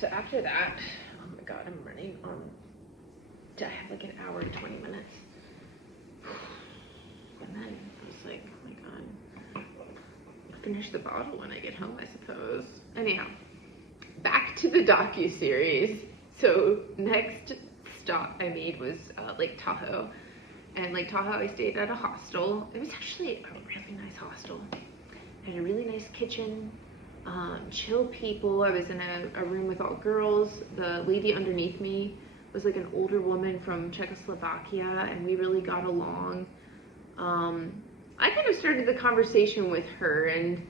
So after that, oh my god, I'm running on. I have like an hour and 20 minutes. And then I was like, oh my god, I'll finish the bottle when I get home, I suppose. Anyhow, back to the docu-series. So next stop I made was Lake Tahoe. And Lake Tahoe, I stayed at a hostel. It was actually a really nice hostel. It had a really nice kitchen, chill people. I was in a room with all girls. The lady underneath me was like an older woman from Czechoslovakia, and we really got along. I kind of started the conversation with her, and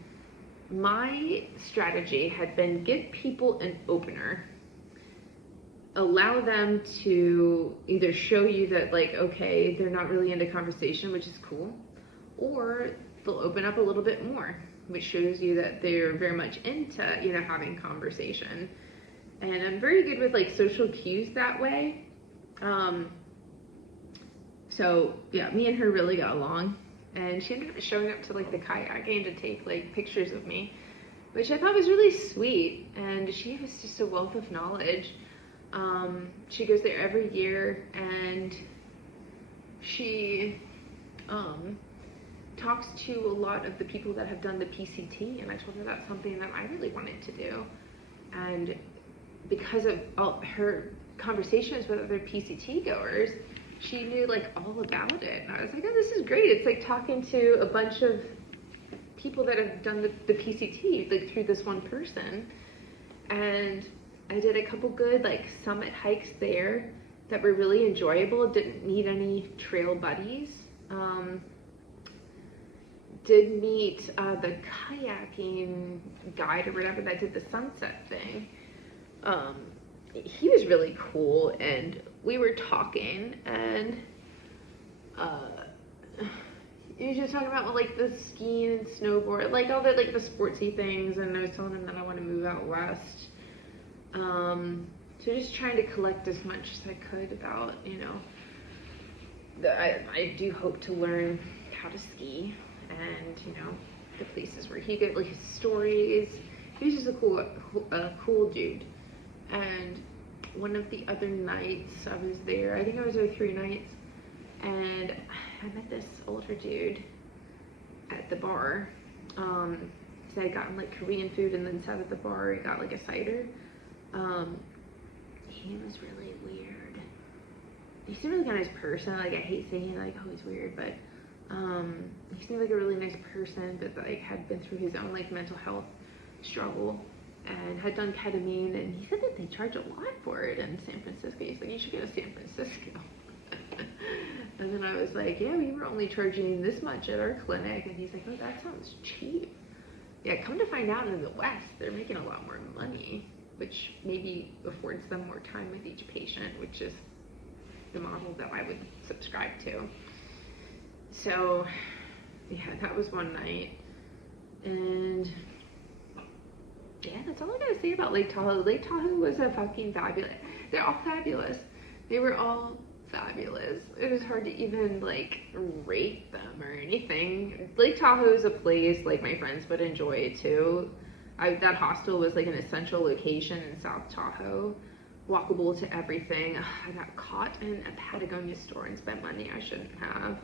my strategy had been give people an opener. Allow them to either show you that, like, okay, they're not really into conversation, which is cool, or they'll open up a little bit more, which shows you that they're very much into, you know, having conversation. And I'm very good with like social cues that way. So yeah, me and her really got along, and she ended up showing up to like the kayaking to take like pictures of me, which I thought was really sweet. And she was just a wealth of knowledge. She goes there every year, and she talks to a lot of the people that have done the PCT, and I told her that's something that I really wanted to do. And because of all her conversations with other PCT goers, she knew like all about it. And I was like, oh, this is great. It's like talking to a bunch of people that have done the PCT, like through this one person. And I did a couple good like summit hikes there that were really enjoyable. Didn't need any trail buddies. Did meet the kayaking guide or whatever that did the sunset thing. He was really cool, and we were talking, and he was just talking about like the skiing and snowboard, like all the like the sportsy things, and I was telling him that I want to move out west. So just trying to collect as much as I could about, you know, I do hope to learn how to ski, and you know, the places where he got like his stories. He was just a cool dude. And one of the other nights I was there, I think I was there 3 nights, and I met this older dude at the bar. So I gotten like Korean food and then sat at the bar and got like a cider. He was really weird. He seemed like a nice person. Like, I hate saying like, oh, he's weird, but he seemed like a really nice person, but like had been through his own like mental health struggle and had done ketamine, and he said that they charge a lot for it in San Francisco. He's like, you should go to San Francisco. And then I was like, yeah, we were only charging this much at our clinic. And he's like, oh, that sounds cheap. Yeah, come to find out, in the West, they're making a lot more money, which maybe affords them more time with each patient, which is the model that I would subscribe to. So yeah, that was one night. And yeah, that's all I gotta say about Lake Tahoe. Lake Tahoe was a fucking fabulous. They're all fabulous. They were all fabulous. It was hard to even like rate them or anything. Lake Tahoe is a place like my friends would enjoy too. That hostel was like an essential location in South Tahoe, walkable to everything. I got caught in a Patagonia store and spent money I shouldn't have.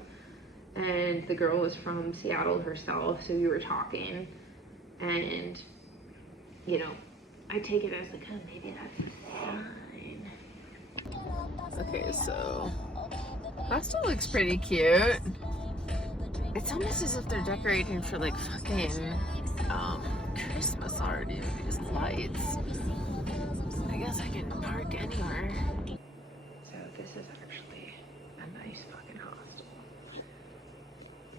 And the girl was from Seattle herself, so we were talking, and you know, I take it as like, oh, maybe that's a sign. Okay, so hostel looks pretty cute. It's almost as if they're decorating for like fucking Christmas already with these lights. I guess I can park anywhere. So this is actually a nice fucking hostel.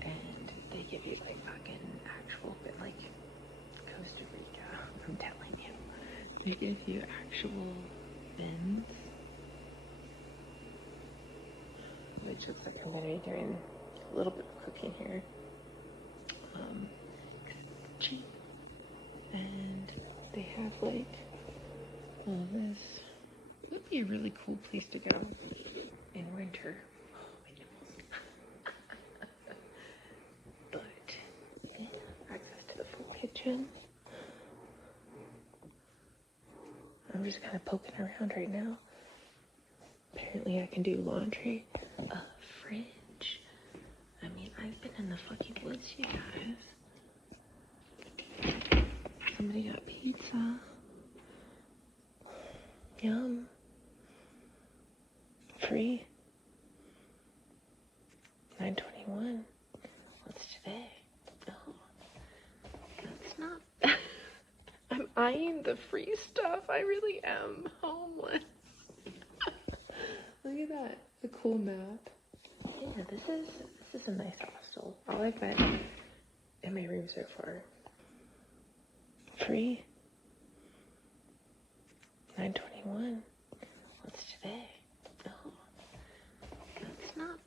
And they give you like fucking actual, like Costa Rica, I'm telling you. They give you actual bins, which looks like I'm gonna be doing a little bit of cooking here. It's cheap. And they have like all this. It would be a really cool place to go in winter. But yeah, access to the full kitchen. I'm just kind of poking around right now. Apparently I can do laundry. A fridge. I mean, I've been in the fucking woods, you guys. Somebody got pizza. Yum. Free. 9/21. What's today? Oh, that's not. I'm eyeing the free stuff. I really am homeless. Look at that. The cool map. Yeah, this is a nice hostel. I like that in my room so far. Free. 9/21. What's today? Oh, that's not.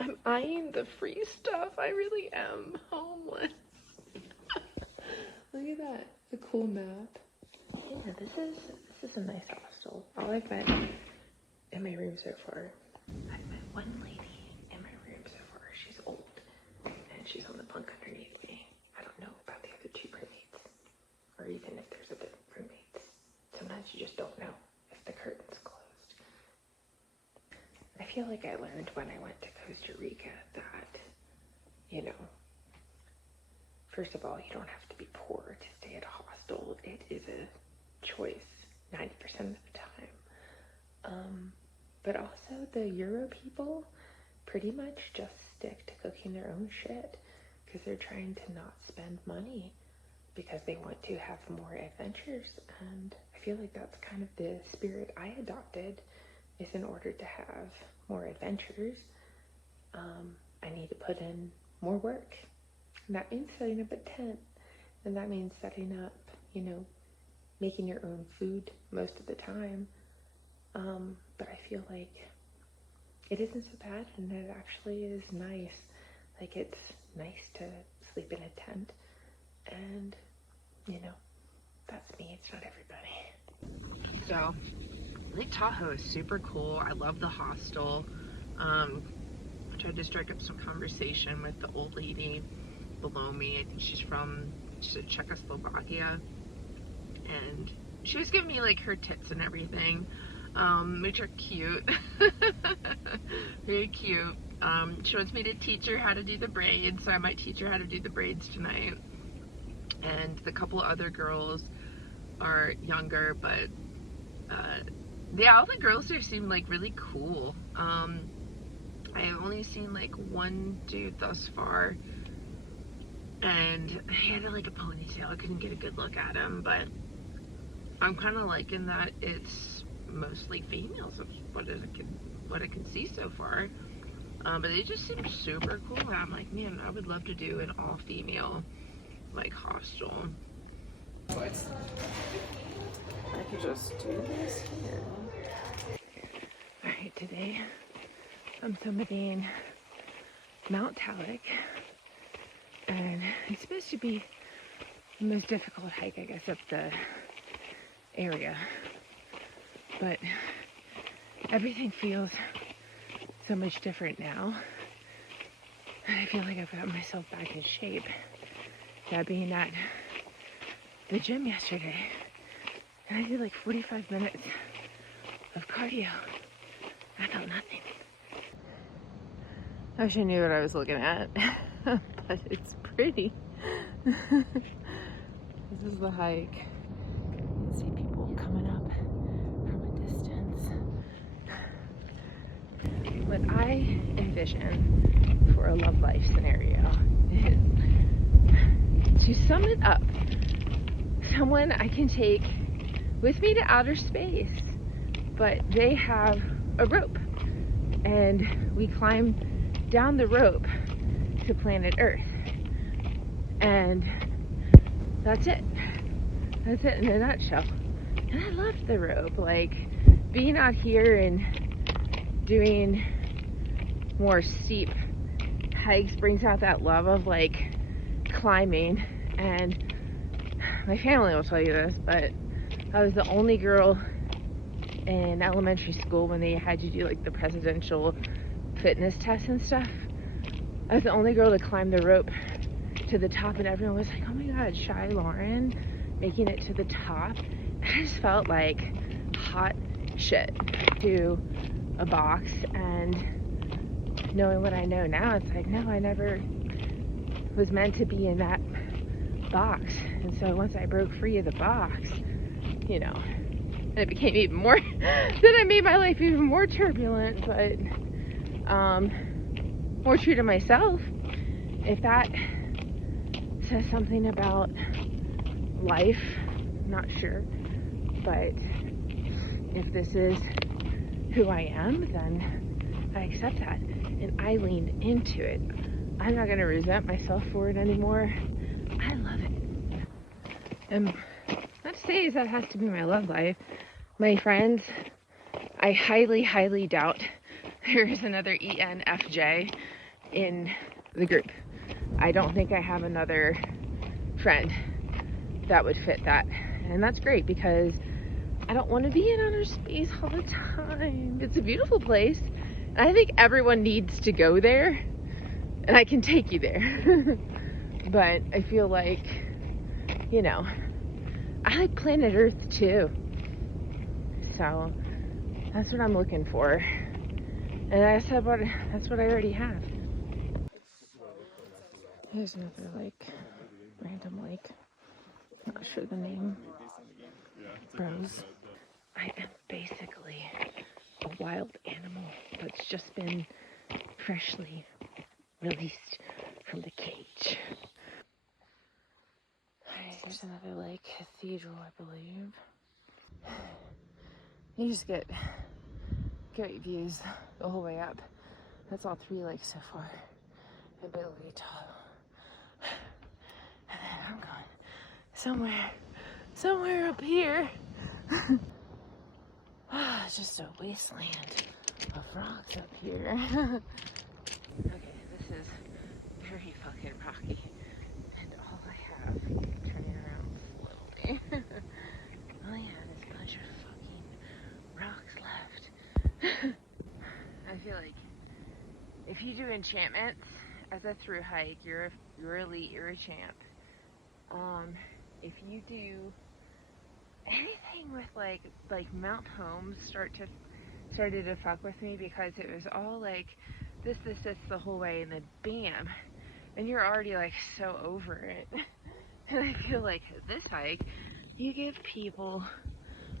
I'm eyeing the free stuff. I really am homeless. Look at that. The cool map. Yeah, this is a nice hostel. I like that in my room so far. I've met one lady in my room so far. She's old and she's on the bunk underneath me. I don't know about the other two roommates, or even if there's other roommates. Sometimes you just don't know if the curtain's closed. I feel like I learned when I went to Costa Rica that, you know, first of all, you don't have to be poor to stay at a hostel. It is a choice 90% of the time. But also the Euro people pretty much just stick to cooking their own shit because they're trying to not spend money because they want to have more adventures. And I feel like that's kind of the spirit I adopted, is in order to have more adventures, I need to put in more work. And that means setting up a tent, and that means setting up, you know, making your own food most of the time. But I feel like it isn't so bad, and it actually is nice. Like, it's nice to sleep in a tent, and, you know, that's me, it's not everybody. So, Lake Tahoe is super cool. I love the hostel. I tried to strike up some conversation with the old lady below me. I think she's from Czechoslovakia, and she was giving me like her tips and everything, which are cute. Very cute. She wants me to teach her how to do the braids, so I might teach her how to do the braids tonight. And the couple other girls are younger, but yeah, all the girls there seem like really cool. I've only seen like one dude thus far, and he had like a ponytail. I couldn't get a good look at him, but I'm kind of liking that it's mostly females of what I can see so far. But they just seem super cool. I'm like, man, I would love to do an all-female like hostel. I could just do this here. Alright, today I'm summiting Mount Talek, and it's supposed to be the most difficult hike, I guess, up the area, but everything feels so much different now. I feel like I've got myself back in shape. That being at the gym yesterday, and I did like 45 minutes of cardio. I felt nothing. I wish I knew what I was looking at, but it's pretty. This is the hike. You can see people coming up from a distance. What I envision for a love life scenario is, to sum it up, someone I can take with me to outer space, but they have a rope, and we climb down the rope to planet Earth, and that's it. That's it in a nutshell. And I love the rope. Like, being out here and doing more steep hikes brings out that love of like climbing. And my family will tell you this, but I was the only girl in elementary school when they had you do like the presidential fitness tests and stuff. I was the only girl to climb the rope to the top, and everyone was like, oh my god, Shy Lauren making it to the top. I just felt like hot shit to a box, and knowing what I know now, it's like, no, I never was meant to be in that box. And so once I broke free of the box, you know, and it became even more, then it made my life even more turbulent, but more true to myself. If that says something about life, I'm not sure, but if this is who I am, then I accept that, and I leaned into it. I'm not going to resent myself for it anymore. I love it. And not to say that has to be my love life. My friends, I highly, highly doubt there is another ENFJ in the group. I don't think I have another friend that would fit that. And that's great, because I don't want to be in outer space all the time. It's a beautiful place, and I think everyone needs to go there, and I can take you there. But I feel like, you know, I like planet Earth too. So that's what I'm looking for. And that's what I already have. Here's another lake, random lake. Not sure the name. Bros. I am basically a wild animal that's just been freshly released from the cage. Alright, here's another lake, cathedral, I believe. You just get great views the whole way up. That's all 3 lakes so far. I believe Tahoe. And then I'm going somewhere up here. It's just a wasteland of rocks up here. Okay, this is very fucking rocky. And all I have, turning around slowly, all I have is a bunch of fucking rocks left. I feel like if you do enchantments as a through hike, you're elite, you're a champ. If you do anything with like Mount Holmes started to fuck with me, because it was all like this the whole way, and then bam, and you're already like so over it. And I feel like this hike, you give people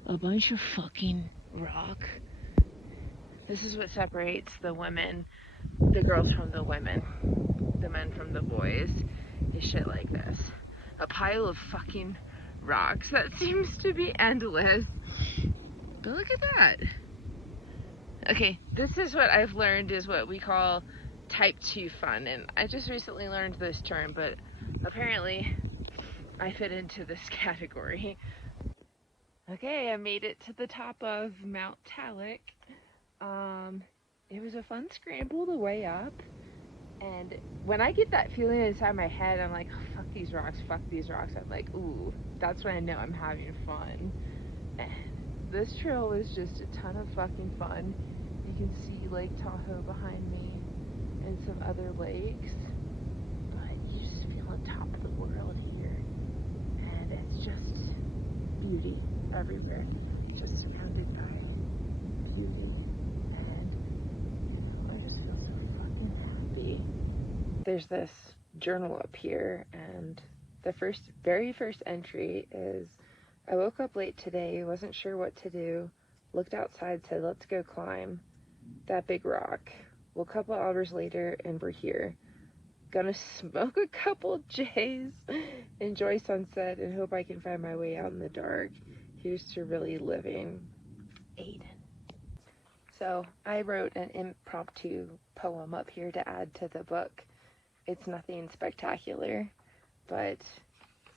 a bunch of fucking rock. This is what separates the girls from the women, the men from the boys, is shit like this. A pile of fucking rocks that seems to be endless. But look at that. Okay, this is what I've learned is what we call type 2 fun, and I just recently learned this term, but apparently I fit into this category. Okay, I made it to the top of Mount Talek. It was a fun scramble the way up, and when I get that feeling inside my head, I'm like, oh, fuck these rocks, I'm like, ooh, that's when I know I'm having fun. And this trail was just a ton of fucking fun. You can see Lake Tahoe behind me and some other lakes, but you just feel on top of the world here, and it's just beauty everywhere, just surrounded by beauty, and I just feel so fucking happy. There's this journal up here, and the very first entry is, I woke up late today, wasn't sure what to do, looked outside, said let's go climb that big rock. Well, a couple hours later and we're here. Gonna smoke a couple J's, enjoy sunset, and hope I can find my way out in the dark. Here's to really living. Aiden. So I wrote an impromptu poem up here to add to the book. It's nothing spectacular, but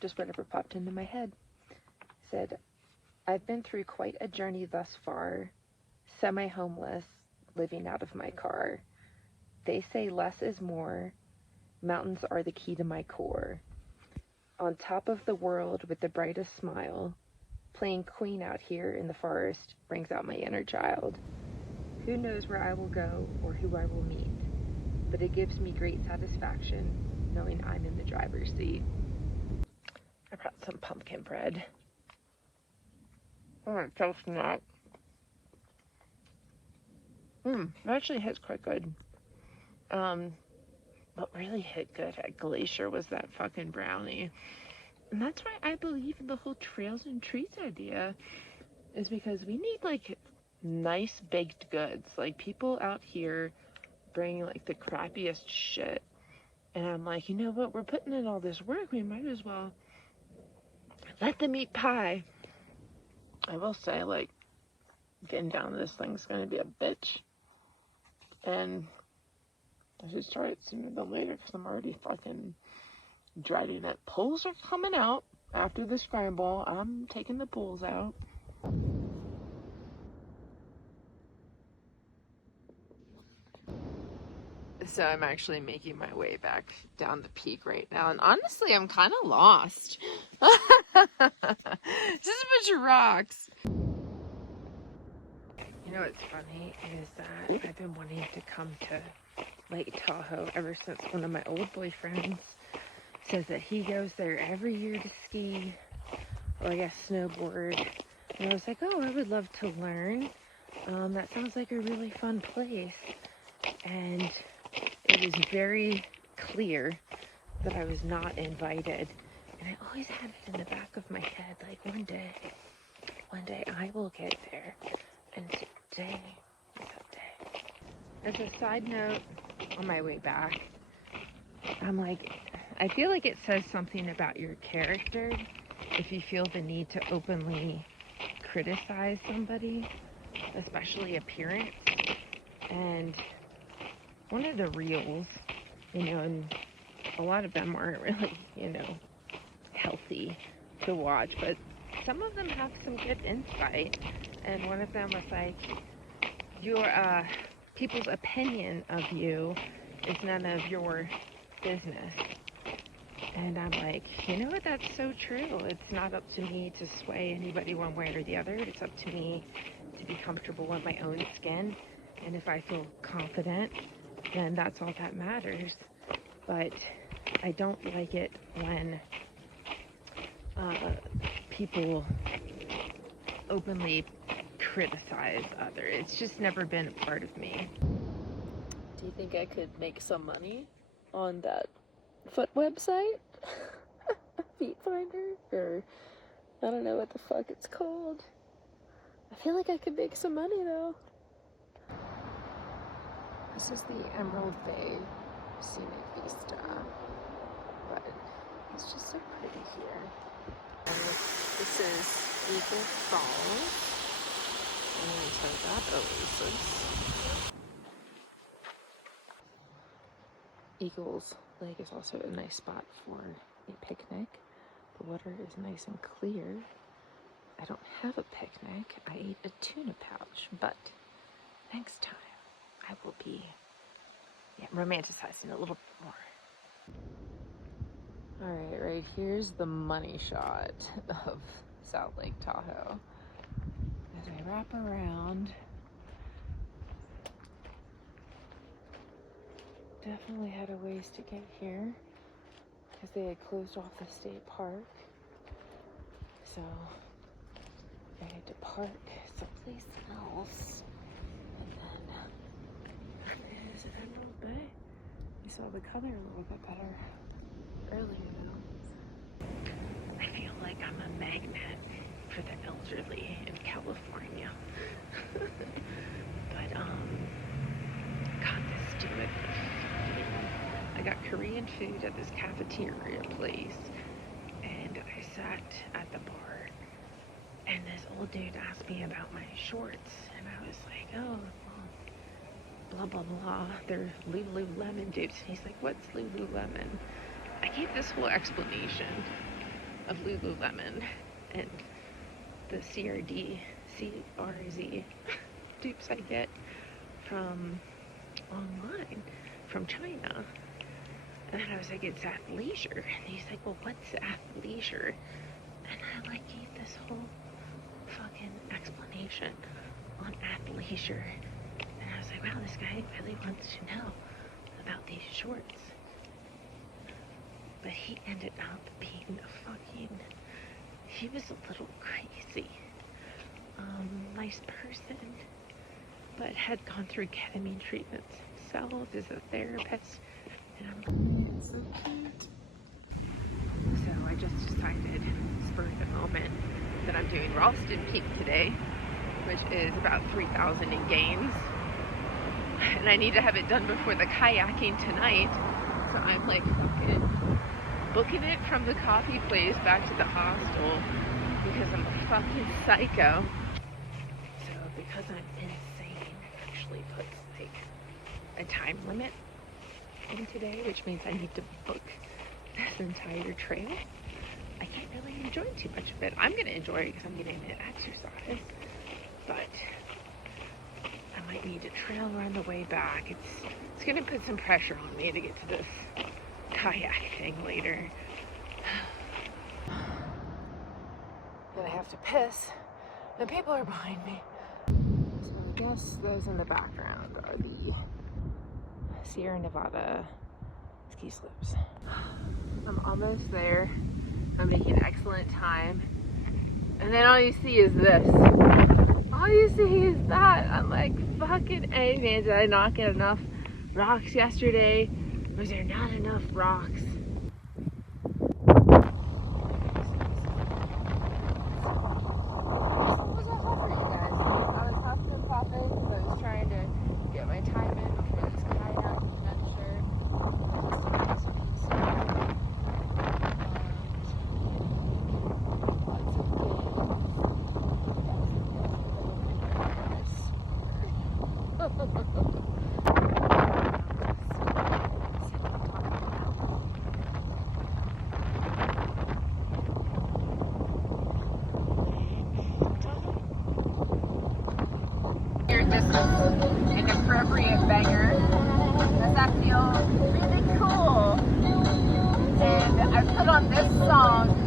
just whatever popped into my head. It said, I've been through quite a journey thus far, semi-homeless, living out of my car. They say less is more. Mountains are the key to my core. On top of the world with the brightest smile, playing queen out here in the forest brings out my inner child. Who knows where I will go or who I will meet, but it gives me great satisfaction knowing I'm in the driver's seat. I brought some pumpkin bread. Alright, toast nut. It actually hits quite good. What really hit good at Glacier was that fucking brownie. And that's why I believe in the whole trails and treats idea, is because we need like nice baked goods. Like, people out here bring like the crappiest shit. And I'm like, you know what? We're putting in all this work. We might as well let them eat pie. I will say, like, getting down to this thing's gonna be a bitch. And I should start it sooner than later because I'm already fucking dreading it. Poles are coming out after the scramble. I'm taking the poles out. So I'm actually making my way back down the peak right now. And honestly, I'm kind of lost. Just a bunch of rocks. You know what's funny is that I've been wanting to come to Lake Tahoe ever since one of my old boyfriends says that he goes there every year to ski, or I guess snowboard. And I was like, oh, I would love to learn. That sounds like a really fun place. And it was very clear that I was not invited. And I always had it in the back of my head, like, one day I will get there. And today is that day. As a side note, on my way back, I'm like, I feel like it says something about your character if you feel the need to openly criticize somebody, especially appearance. And one of the reels, and a lot of them aren't really, healthy to watch, but some of them have some good insight. And one of them was like, your people's opinion of you is none of your business. And I'm like, you know what, that's so true. It's not up to me to sway anybody one way or the other. It's up to me to be comfortable in my own skin. And if I feel confident, then that's all that matters. But I don't like it when people openly criticize others. It's just never been a part of me. Do you think I could make some money on that foot website? Feet Finder? Or I don't know what the fuck it's called. I feel like I could make some money though. This is the Emerald Bay Scenic Vista, but it's just so pretty here. And this is Eagle Falls, and into that oasis. Eagles Lake is also a nice spot for a picnic. The water is nice and clear. I don't have a picnic. I ate a tuna pouch, but next time I will be romanticizing a little bit more. Alright, right here's the money shot of South Lake Tahoe. As I wrap around, definitely had a ways to get here because they had closed off the state park. So I had to park someplace else. And then there's Emerald Bay. You saw the color a little bit better earlier though. I feel like I'm a magnet for the elderly in California. But got this stupid I got Korean food at this cafeteria place, and I sat at the bar, and this old dude asked me about my shorts, and I was like, oh, well, blah blah blah, they're Lululemon dupes. And he's like, what's Lululemon? I gave this whole explanation of Lululemon and the CRZ dupes I get from online from China. And then I was like, it's athleisure. And he's like, well, what's athleisure? And I like gave this whole fucking explanation on athleisure. And I was like, wow, this guy really wants to know about these shorts. But he ended up being he was a little crazy. nice person, but had gone through ketamine treatments himself as a therapist. And it's so cute. So I just decided, spur of the moment, that I'm doing Ralston Peak today, which is about 3,000 in gains. And I need to have it done before the kayaking tonight. So I'm like fucking booking it from the coffee place back to the hostel because I'm a fucking psycho. So because I'm insane, it actually puts like a time limit in today, which means I need to book this entire trail. I can't really enjoy too much of it. I'm gonna enjoy it because I'm getting to exercise, but I might need to trail run the way back. It's gonna put some pressure on me to get to this kayak thing later. Then I have to piss. The people are behind me. So I guess those in the background are the Sierra Nevada ski slopes. I'm almost there. I'm making excellent time. And then all you see is this. All you see is that. I'm like, fucking A, man, did I not get enough rocks yesterday? Was there not enough rocks? This is an appropriate banger. Does that feel really cool? And I put on this song